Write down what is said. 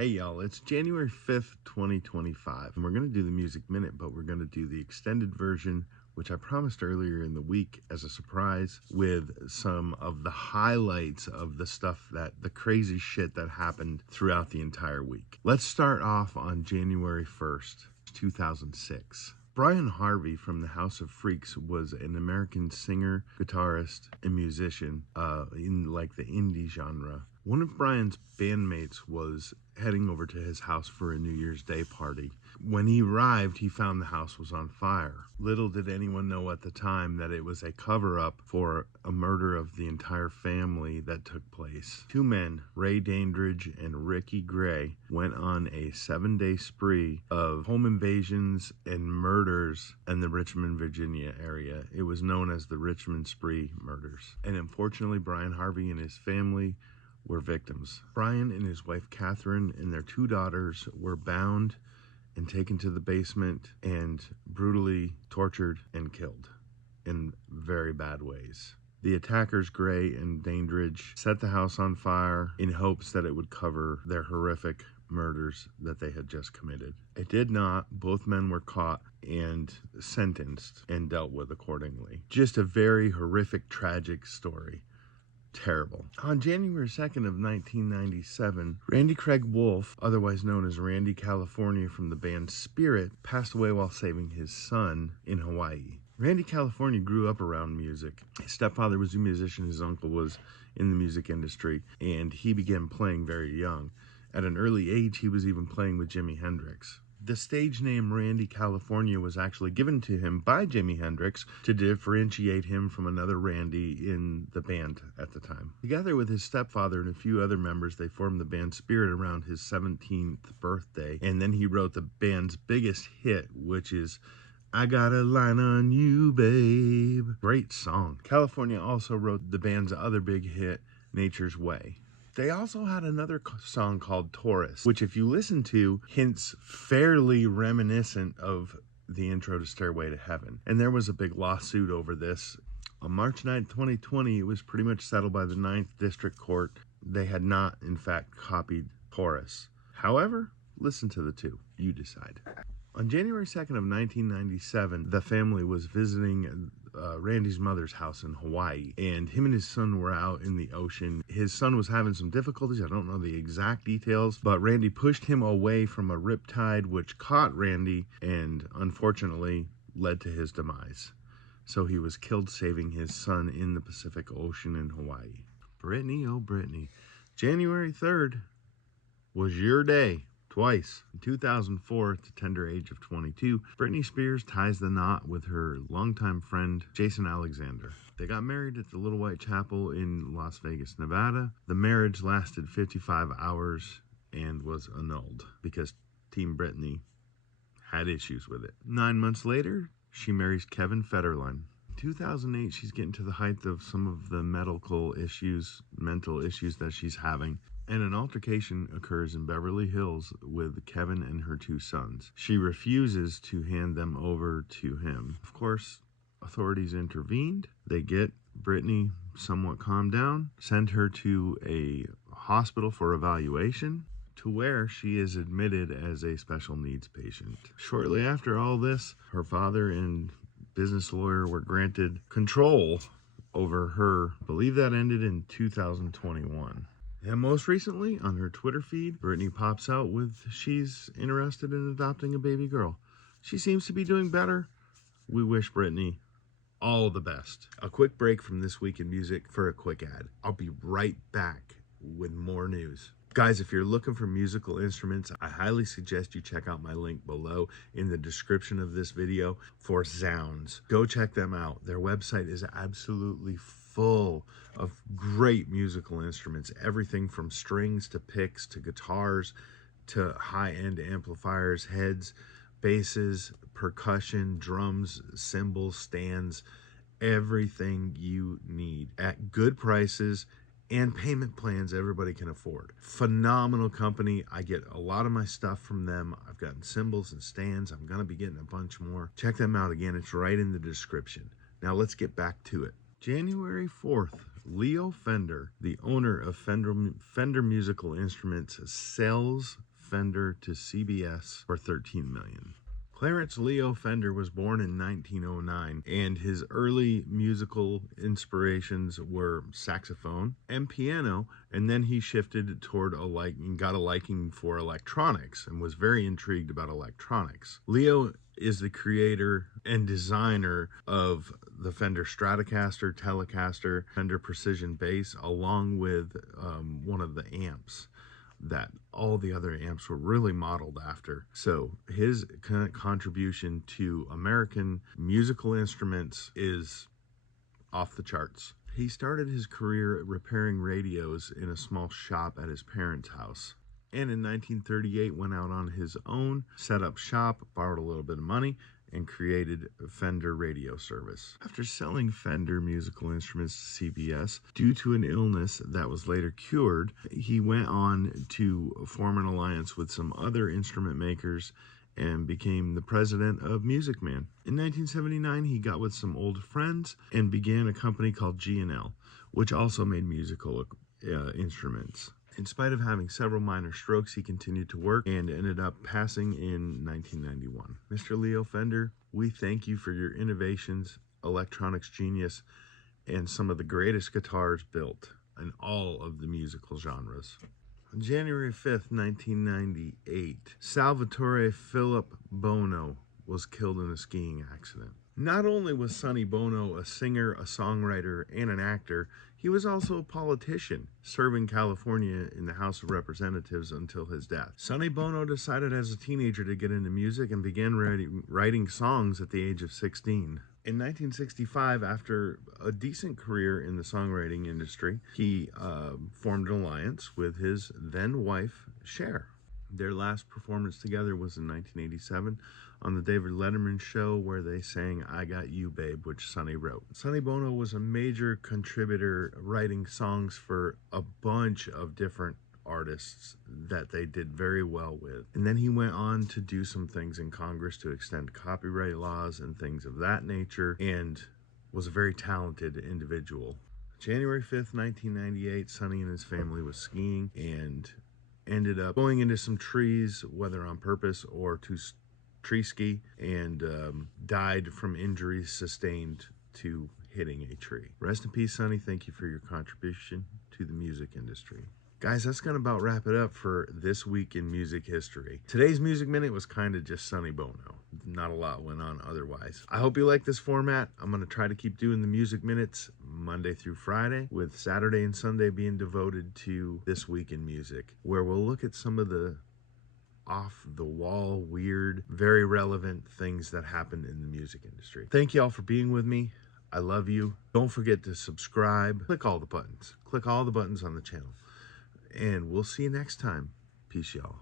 Hey y'all, it's January 5th, 2025, and we're going to do the Music Minute, but we're going to do the extended version, which I promised earlier in the week as a surprise, with some of the highlights of the crazy shit that happened throughout the entire week. Let's start off on January 1st, 2006. Brian Harvey from the House of Freaks was an American singer, guitarist, and musician in like the indie genre. One of Brian's bandmates was heading over to his house for a New Year's Day party. When he arrived, he found the house was on fire. Little did anyone know at the time that it was a cover-up for a murder of the entire family that took place. Two men, Ray Dandridge and Ricky Gray, went on a 7-day spree of home invasions and murders in the Richmond, Virginia area. It was known as the Richmond Spree Murders. And unfortunately, Brian Harvey and his family were victims. Brian and his wife Catherine and their 2 daughters were bound and taken to the basement and brutally tortured and killed in very bad ways. The attackers, Gray and Dandridge, set the house on fire in hopes that it would cover their horrific murders that they had just committed. It did not. Both men were caught and sentenced and dealt with accordingly. Just a very horrific, tragic story. Terrible. On January 2nd of 1997, Randy Craig Wolf, otherwise known as Randy California from the band Spirit, passed away while saving his son in Hawaii. Randy California grew up around music. His stepfather was a musician, his uncle was in the music industry, and he began playing very young. At an early age, he was even playing with Jimi Hendrix. The stage name Randy California was actually given to him by Jimi Hendrix to differentiate him from another Randy in the band at the time. Together with his stepfather and a few other members, they formed the band Spirit around his 17th birthday, and then he wrote the band's biggest hit, which is I Got a Line on You, Babe. Great song. California also wrote the band's other big hit, Nature's Way. They also had another song called Taurus, which if you listen to, hints fairly reminiscent of the intro to Stairway to Heaven. And there was a big lawsuit over this. On March 9, 2020, it was pretty much settled by the 9th District Court. They had not, in fact, copied Taurus. However, listen to the two. You decide. On January 2nd of 1997, the family was visiting Randy's mother's house in Hawaii, and him and his son were out in the ocean. His son was having some difficulties. I don't know the exact details, but Randy pushed him away from a riptide which caught Randy and unfortunately led to his demise. So he was killed saving his son in the Pacific Ocean in Hawaii. Brittany, oh Brittany. January 3rd was your day. Twice. In 2004, at the tender age of 22, Britney Spears ties the knot with her longtime friend, Jason Alexander. They got married at the Little White Chapel in Las Vegas, Nevada. The marriage lasted 55 hours and was annulled because Team Britney had issues with it. 9 months later, she marries Kevin Federline. In 2008, she's getting to the height of some of the mental issues that she's having. And an altercation occurs in Beverly Hills with Kevin and her 2 sons. She refuses to hand them over to him. Of course, authorities intervened. They get Britney somewhat calmed down, send her to a hospital for evaluation, to where she is admitted as a special needs patient. Shortly after all this, her father and business lawyer were granted control over her. I believe that ended in 2021. And most recently, on her Twitter feed, Britney pops out with she's interested in adopting a baby girl. She seems to be doing better. We wish Britney all the best. A quick break from This Week in Music for a quick ad. I'll be right back with more news. Guys, if you're looking for musical instruments, I highly suggest you check out my link below in the description of this video for Zounds. Go check them out. Their website is absolutely full of great musical instruments, everything from strings to picks to guitars to high-end amplifiers, heads, basses, percussion, drums, cymbals, stands, everything you need at good prices and payment plans everybody can afford. Phenomenal company. I get a lot of my stuff from them. I've gotten cymbals and stands. I'm going to be getting a bunch more. Check them out again. It's right in the description. Now let's get back to it. January 4th, Leo Fender, the owner of Fender Musical Instruments, sells Fender to CBS for $13 million. Clarence Leo Fender was born in 1909, and his early musical inspirations were saxophone and piano, and then he shifted toward got a liking for electronics and was very intrigued about electronics. Leo is the creator and designer of the Fender Stratocaster, Telecaster, Fender Precision Bass, along with one of the amps that all the other amps were really modeled after. So his contribution to American musical instruments is off the charts. He started his career repairing radios in a small shop at his parents' house, and in 1938 went out on his own, set up shop, borrowed a little bit of money, and created Fender Radio Service. After selling Fender musical instruments to CBS due to an illness that was later cured, he went on to form an alliance with some other instrument makers and became the president of Music Man. In 1979, he got with some old friends and began a company called G&L, which also made musical instruments. In spite of having several minor strokes, he continued to work and ended up passing in 1991. Mr. Leo Fender, we thank you for your innovations, electronics genius, and some of the greatest guitars built in all of the musical genres. On January 5th, 1998, Salvatore Philip Bono was killed in a skiing accident. Not only was Sonny Bono a singer, a songwriter, and an actor, he was also a politician, serving California in the House of Representatives until his death. Sonny Bono decided as a teenager to get into music and began writing songs at the age of 16. In 1965, after a decent career in the songwriting industry, he formed an alliance with his then wife, Cher. Their last performance together was in 1987 on the David Letterman show, where they sang I Got You Babe, which Sonny wrote. Sonny Bono was a major contributor, writing songs for a bunch of different artists that they did very well with. And then he went on to do some things in Congress to extend copyright laws and things of that nature, and was a very talented individual. January 5th, 1998, Sonny and his family was skiing and ended up going into some trees, whether on purpose or to tree ski, and died from injuries sustained to hitting a tree. Rest in peace, Sonny. Thank you for your contribution to the music industry. Guys, that's going to about wrap it up for this week in music history. Today's Music Minute was kind of just Sonny Bono. Not a lot went on otherwise. I hope you like this format. I'm going to try to keep doing the Music Minutes Monday through Friday, with Saturday and Sunday being devoted to This Week in Music, where we'll look at some of the off-the-wall, weird, very relevant things that happened in the music industry. Thank you all for being with me. I love you. Don't forget to subscribe. Click all the buttons. Click all the buttons on the channel. And we'll see you next time. Peace, y'all.